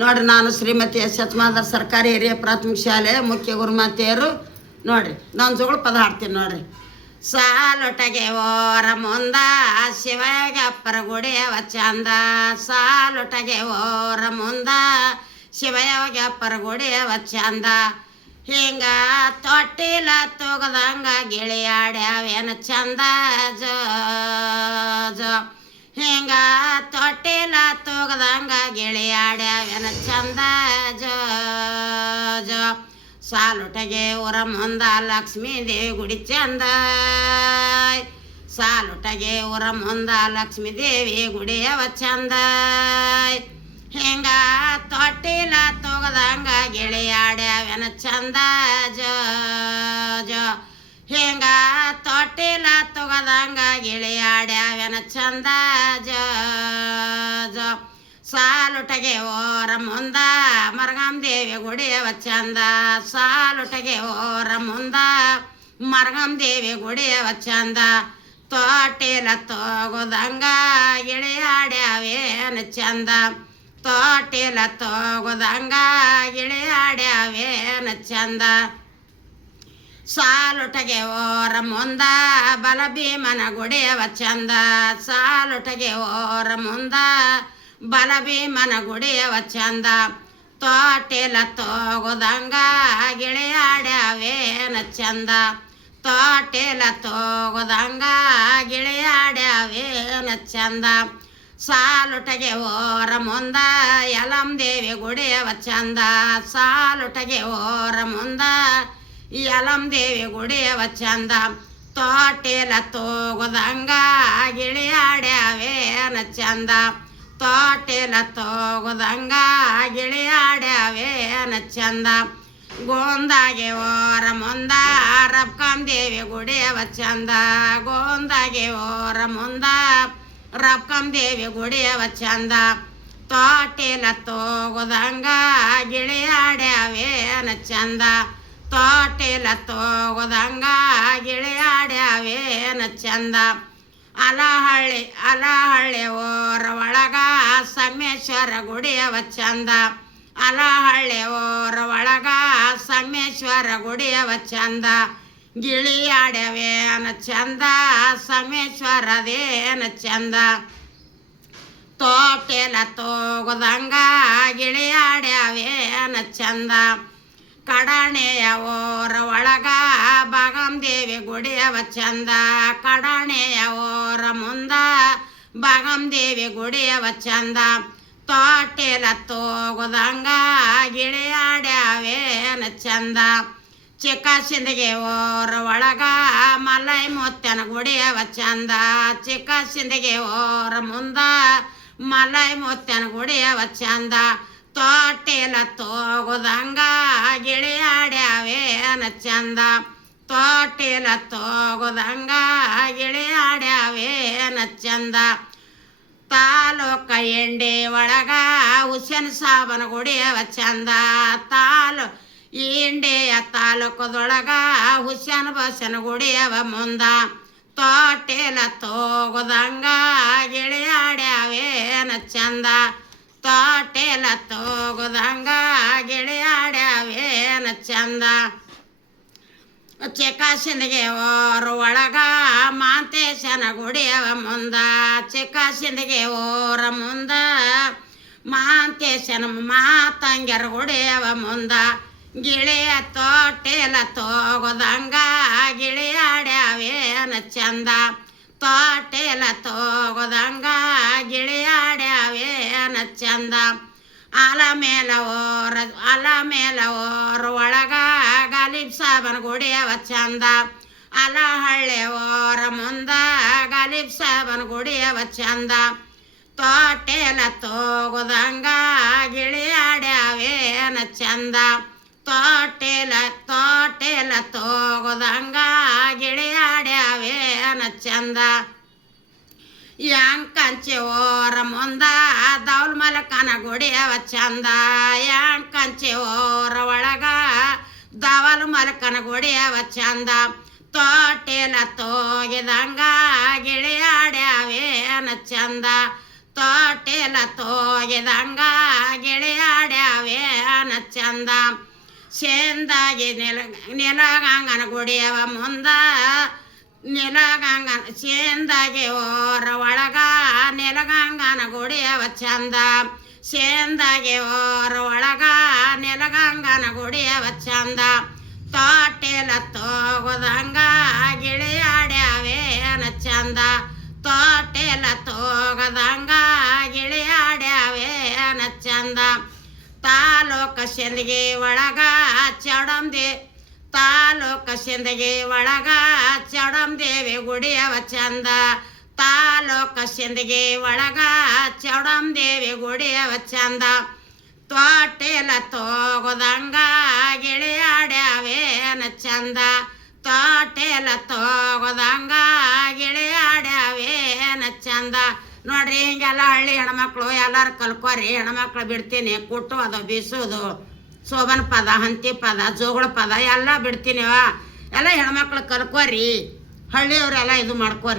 ನೋಡ್ರಿ ನಾನು Shrimati S H Madar ಸರ್ಕಾರಿ ಹಿರಿಯ ಪ್ರಾಥಮಿಕ ಶಾಲೆ ಮುಖ್ಯ ಗುರುಮಾತೆಯರು. ನೋಡ್ರಿ ನಾನು ಜೋಗಳು ಪದ ಹಾಡ್ತೀನಿ ನೋಡ್ರಿ. ಸಾಲೊಟಗೆ ಓರ ಮುಂದ ಶಿವಯಗಪ್ಪರ ಗುಡಿಯವ ಚಂದ, ಸಾಲೊಟಗೆ ಓರ ಮುಂದ ಶಿವಯಗಪ್ಪರ ಗುಡಿಯವ ಚಂದ. ಹಿಂಗ ತೊಟ್ಟಿಲ ತೂಗದಂಗ ಗಿಳಿಯಾಡ್ಯಾವೇನ ಚಂದ ಜೋ ಜೋ. ಹಿಂಗ ತೊಟ್ಟಿಲ ತೂಗದಂಗ ಗಿಳಿಯಾಡ್ಯಾವೇನ ಚಂದ ಜೋ ಜೋ. ಸಾಲುಟಗೆ ಊರ ಮುಂದ ಲಕ್ಷ್ಮೀ ದೇವಿ ಗುಡಿ ಚಂದ, ಸಾಲುಟಗೆ ಊರ ಮುಂದ ಲಕ್ಷ್ಮೀ ದೇವಿ ಗುಡಿಯವ ಚಂದ. ಹಿಂಗ ತೊಟ್ಟಿಲ ತೂಗದಂಗ ಗಿಳಿಯಾಡ್ಯಾವೇನ ಚಂದ ಜೋ ಜೋ. ಹಿಂಗ ತೊಟ್ಟಿಲ ತೂಗದಂಗ ಗಿಳಿಯಾಡ್ಯಾವೇನ ಚಂದ ಜೋ ಜೋ. ಸಾಲುಟಗೆ ಓರ ಮುಂದ ಮರಗಮ್ಮ ದೇವಿ ಗುಡಿಯವ ಚಂದ, ಸಾಲುಟಗೆ ಓರ ಮುಂದ ಮರಗಮ್ಮ ದೇವಿ ಗುಡಿಯವ ಚಂದ. ತೊಟ್ಟಿಲ ತೂಗುದಂಗ ಗಿಳಿಯಾಡ್ಯಾವೇನ ಚಂದ, ತೊಟ್ಟಿಲ ತೂಗುದಂಗ ಗಿಳಿಯಾಡ್ಯಾವೇನ ಚಂದ. ಸಾಲುಟಗೆ ಓರ ಮುಂದ ಬಲ ಭೀಮನ ಗುಡಿಯವ ಚಂದ, ಸಾಲುಟಗೆ ಓರ ಮುಂದ ಬಲ ಭೀಮನ ಗುಡಿಯವ ಚಂದ. ತೊಟ್ಟಿಲ ತೂಗುದಂಗ ಗಿಳಿಯಾಡ್ಯಾವೇನ ಚಂದ, ತೊಟ್ಟಿಲ ತೂಗುದಂಗ ಗಿಳಿಯಾಡ್ಯಾವೇನ ಚಂದ. ಸಾಲುಟಗೆ ಓರ ಮುಂದ ಯಲಂ ದೇವಿ ಗುಡಿಯವ ಚಂದ, ಸಾಲುಟಗೆ ಓರ ಮುಂದ ಯಲಂ ದೇವಿ ಗುಡಿಯವ ಚಂದ. ತೊಟ್ಟಿಲ ತೂಗುದಂಗ ಗಿಳಿಯಾಡ್ಯಾವೇನ ಚಂದ, ತೊಟ್ಟಿಲ ತೂಗುದಂಗ ಗಿಳಿಯಾಡ್ಯಾವೇನ ಚಂದ. ಗೋಂದಾಗೆ ಓರ ಮುಂದ ರಬ್ಕಂ ದೇವಿ ಗುಡಿಯವ ಚಂದ, ಗೋಂದಾಗೆ ಓರ ಮುಂದ ರಬ್ಕಂ ದೇವಿ ಗುಡಿಯವ ಚಂದ. ತೊಟ್ಟಿಲ ತೂಗುದಂಗ ಗಿಳಿಯಾಡ್ಯಾವೇನ ಚಂದ, ತೊಟ್ಟಿಲ ತೂಗುದಂಗ ಗಿಳಿಯಾಡ್ಯಾವೇನ ಚಂದ. ಅಲಹಳ್ಳಿ ಓರ ಒಳಗ ಸಮ್ಮೇಶ್ವರ ಗುಡಿಯವ ಚಂದ, ಅಲಹಳ್ಳಿ ಓರ ಒಳಗ ಸಮ್ಮೇಶ್ವರ ಗುಡಿಯವ ಚಂದ. ಗಿಳಿಯಾಡ್ಯಾವೇನ ಚಂದ ಸಮ್ಮೇಶ್ವರದೇನ ಚಂದ. ತೊಟ್ಟಿಲ ತೂಗುದಂಗ ಗಿಳಿಯಾಡ್ಯಾವೇನ ಚಂದ. ಕಡಣೆಯ ಓರ ಒಳಗ ಬಾಗಂ ದೇವಿ ಗುಡಿಯವ ಚಂದ, ಕಡಣೆಯ ಓರ ಮುಂದ ಬಾಗಂ ದೇವಿ ಗುಡಿಯವ ಚಂದ. ತೊಟ್ಟಿಲ ತೂಗುದಂಗ ಗಿಳಿಯಾಡ್ಯಾವೇನ ಚಂದ. ಚಿಕ್ಕ ಸಿಂದಗಿ ಓರ ಒಳಗ ಮಲೈ ಮುತ್ತನ ಗುಡಿಯವ ಚಂದ, ಚಿಕ್ಕ ಸಿಂದಗಿ ಓರ ಮುಂದ ಮಲೈ ಮುತ್ತನ ಗುಡಿಯವ ಚಂದ. ತೊಟ್ಟಿಲ ತೂಗುದಂಗ ಗಿಳಿಯಾಡ್ಯಾವೇನ ಚಂದ, ತೊಟ್ಟಿಲ ತೂಗುದಂಗ ಗಿಳಿಯಾಡ್ಯಾವೇನ ಚಂದ. ತಾಲೂಕ ಎಂಡಿ ಒಳಗ ಹುಸೇನ್ ಸಾಬನ ಗುಡಿಯವ ಚಂದ, ಇಂಡಿಯ ತಾಲೂಕದೊಳಗ ಹುಸೇನ್ ಬಸನ ಗುಡಿಯವ ಮುಂದ. ತೊಟ್ಟಿಲ ತೂಗುದಂಗ ಗಿಳಿಯಾಡ್ಯಾವೇನ ಚಂದ, ತೊಟ್ಟಿಲ ತೂಗುದಂಗ ಗಿಳಿಯಾಡ್ಯಾವೇನ ಚಂದ. ಚಿಕ್ಕ ಸಿಂದಗಿ ಓರ ಒಳಗ ಮಾಂತೇಶನ ಗುಡಿಯವ ಮುಂದ, ಚಿಕ್ಕ ಸಿಂದಗಿ ಓರ ಮುಂದ ಮಾಂತೇಶನ ಮಾತಂಗ್ಯರ ಗುಡಿಯವ ಮುಂದ. ಗಿಳಿಯ ತೊಟ್ಟಿಲ ತೂಗುದಂಗ ಗಿಳಿಯಾಡ್ಯಾವೇನ ಚಂದ, ತೊಟ್ಟಿಲ ತೂಗುದಂಗ ಗಿಳಿಯಾಡ್ಯಾವೇನ ಚಂದ. ಅಲ ಮೇಲ ಓರ ಒಳಗ ಗಾಲಿಬ್ ಸಾಬನ ಗುಡಿಯವ ಚಂದ, ಅಲಹಳ್ಳಿ ಓರ ಮುಂದ ಗಾಲಿಬ್ ಸಾಬನ ಗುಡಿಯವ ಚಂದ. ತೊಟ್ಟಿಲ ತೂಗುದಂಗ ಗಿಳಿಯಾಡ್ಯಾವೇನ ಚಂದ, ತೊಟ್ಟಿಲ ತೂಗುದಂಗ ಗಿಳಿಯಾಡ್ಯಾವೇನ ಚಂದ. ಯಾಂಕಂಚಿ ಓರ ಮುಂದ ದೌಲ್ ಮಲಕನ ಗುಡಿಯವ ಚಂದ, ಯಾಂಕಂಚಿ ಓರ ಒಳಗ ದವಲ್ ಮಲಕನ ಗುಡಿಯವ ಚಂದ. ತೊಟ್ಟಿಲ ತೂಗಿದಂಗ ಗಿಳಿಯಾಡ್ಯಾವೇನ ಚಂದ, ತೊಟ್ಟಿಲ ತೂಗಿದಂಗ ಗಿಳಿಯಾಡ ಚಂದ ಸೇಂದಾಗಿ ನೆಲಗಂಗನ ಗುಡಿಯವ ಮುಂದ ನೆಲಗಂಗನ ಸೇಂದಾಗಿ ಓರ ಒಳಗ ನೆಲಗಂಗನ ಗುಡಿಯವ ಚಂದ ಸೇಂದಾಗಿ ಓರ ಒಳಗ ನೆಲಗಂಗನ ಗುಡಿಯವ ಚಂದ ತೋಟೆಲ ತೋಗದಂಗ ಗಿಳಿಯಾಡ್ಯಾವೇನ ಚಂದ ತೋಟೆಲ ತೋಗದಂಗ ಗಿಳಿಯಾಡ್ಯಾವೇನ ಚಂದ ತಾಲೂಕ ಸಿಂದಗಿ ಒಳಗ ಚೌಡಂದಿ ತಾಲೂಕ ಸಿಂದಗಿ ಒಳಗ ಚೌಡಂದೇವಿ ಗುಡಿಯವ ಚಂದ ತಾಲೂಕ ಸಿಂದಗಿ ಒಳಗ ಚೌಡಂದೇವಿ ಗುಡಿಯವ ಚಂದ ತೋಟೆಲ ತೋಗದಂಗ ಗಿಳಿಯಾಡ್ಯಾವೇನ ಚಂದ ತೋಟೆಲ ತೋಗದಂಗ ಗಿಳಿಯಾಡ್ಯಾವೇನ ಚಂದ ನೋಡ್ರಿ ಹಿಂಗೆಲ್ಲ ಹಳ್ಳಿ ಹೆಣ್ಮಕ್ಳು ಎಲ್ಲರೂ ಕಲ್ಕೋರಿ ಹೆಣ್ಮಕ್ಳು ಬಿಡ್ತೀನಿ ಕುಟ್ಟು ಅದು ಬೀಸೋದು ಶೋಭನ ಪದ ಹಂತಿ ಪದ ಜೋಗಳ ಪದ ಎಲ್ಲ ಬಿಡ್ತೀನಿವ ಎಲ್ಲ ಹೆಣ್ಮಕ್ಳು ಕಲ್ಕೋರಿ ಹಳ್ಳಿಯವರೆಲ್ಲ ಇದು ಮಾಡ್ಕೋರಿ